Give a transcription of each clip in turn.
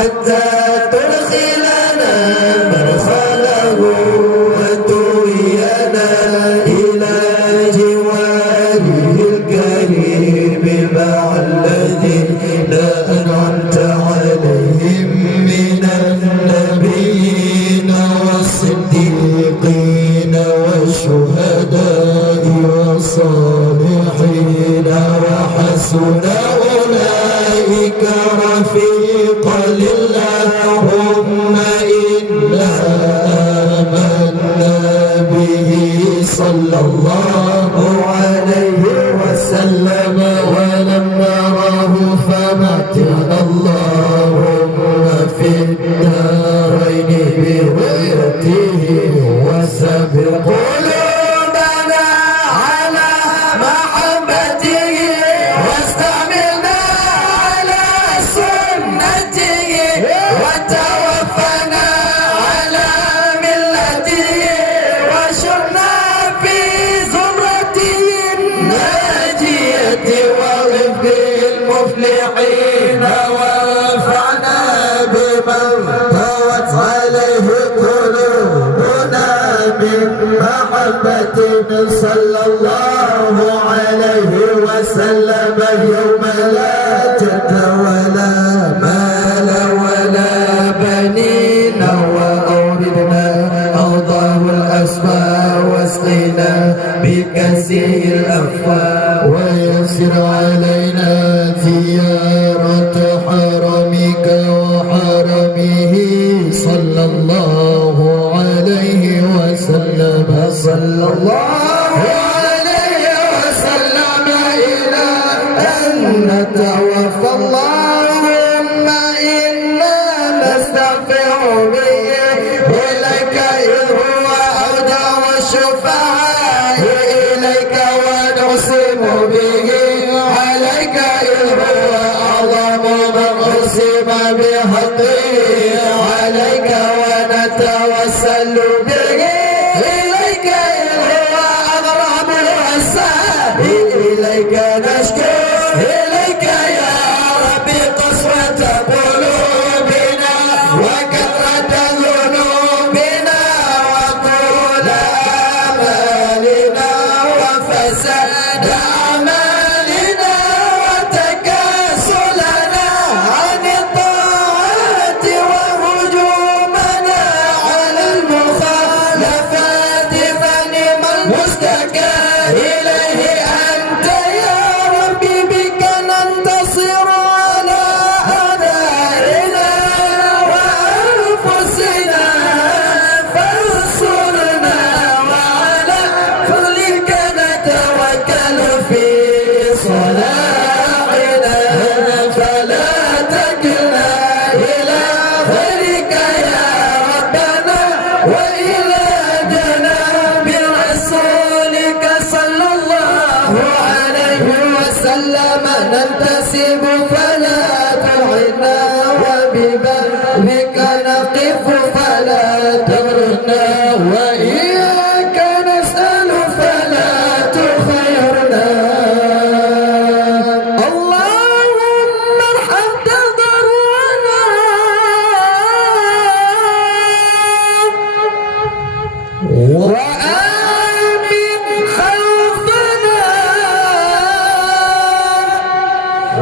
حتى تدخلنا مدخله وتوينا إلى جواره الكريم مع الذين أنعمت عليهم من النبيين والصديقين والشهداء والصالحين وحسن أولئك رفيقا اللهم إنا آمنا به صلى الله عليه وسلم ولم نراه فمتعنا اللهم في الدارين برؤيته وسبق قلوبنا على محبته واستعملنا على سنته وتوفنا على ملته وشرنا في زمرته الناجية وغفر المفلحين وانفعنا بمن طوت عليه قلوبنا من محبة صلى الله عليه وسلم يوم لا جد ولا مال ولا بنين وأوردنا أوضاه الأسماء واسقنا بكسيه الأفواه ويسر علينا زيارة حرمك وحرمه صلى الله عليه وسلم صلى الله عليه وسلم إلى أن نتوفى اللهم إنا نستغفر به إليك إذ هو أودع الشفعاء إليك ونقسم به عليك إذ هو أعظم من قسم بحقه عليك ونتوسل به إليك إذ هو أغرب الوسائل إليك نشكو إليك يا ربي قسوة قلوبنا وكثرة ذنوبنا وطول آمالنا وفساد أعمالنا وتكاسلنا عن الطاعات وهجومنا على المخالفات فنعم المستكى إليه أنت يا ربي بك ننتصر على أعدائنا وأنفسنا فانصرنا وعلى فضلك نتوكل في صلاحنا فلا تكلنا إلى غيرك يا ربنا وإلى جناب رسولك صلى الله عليه وسلم ننتسب فلا تعنا وببابك نقف فلا تغرنا وإياك نسأل فلا تخيرنا اللهم ارحم تضرعنا وآمن خوفنا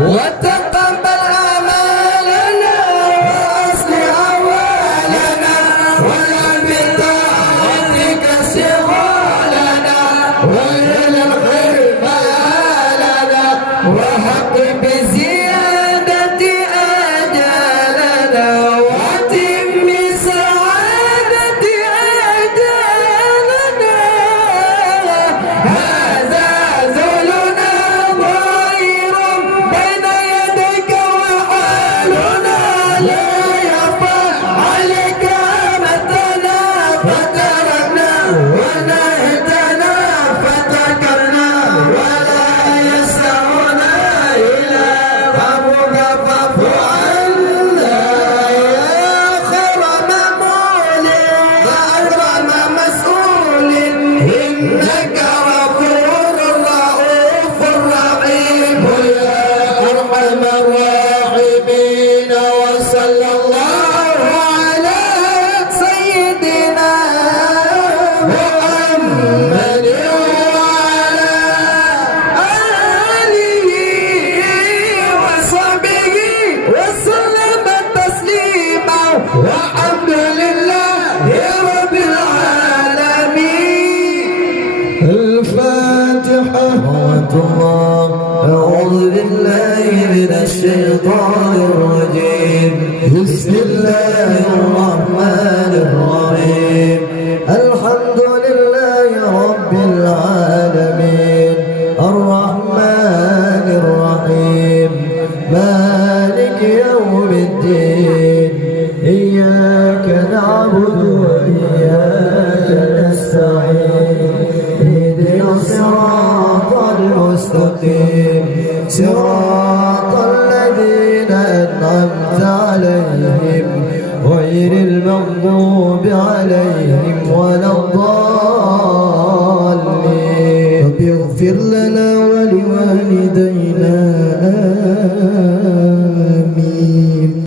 وتقبل أعمالنا وأصلح أحوالنا صلى الله على سيدنا محمد وعلى آله وصحبه وسلم تسليما والحمد لله رب العالمين. الفاتحة. أعوذ بالله من الشيطان الرجيم. بسم الله الرحمن الرحيم. الحمد لله رب العالمين الرحمن الرحيم مالك يوم الدين إياك نعبد وإياك نستعين اهدنا الصراط المستقيم صراط الذين أنعمت عليهم غير المغضوب عليهم ولا الضالين. رب اغفر لنا ولوالدينا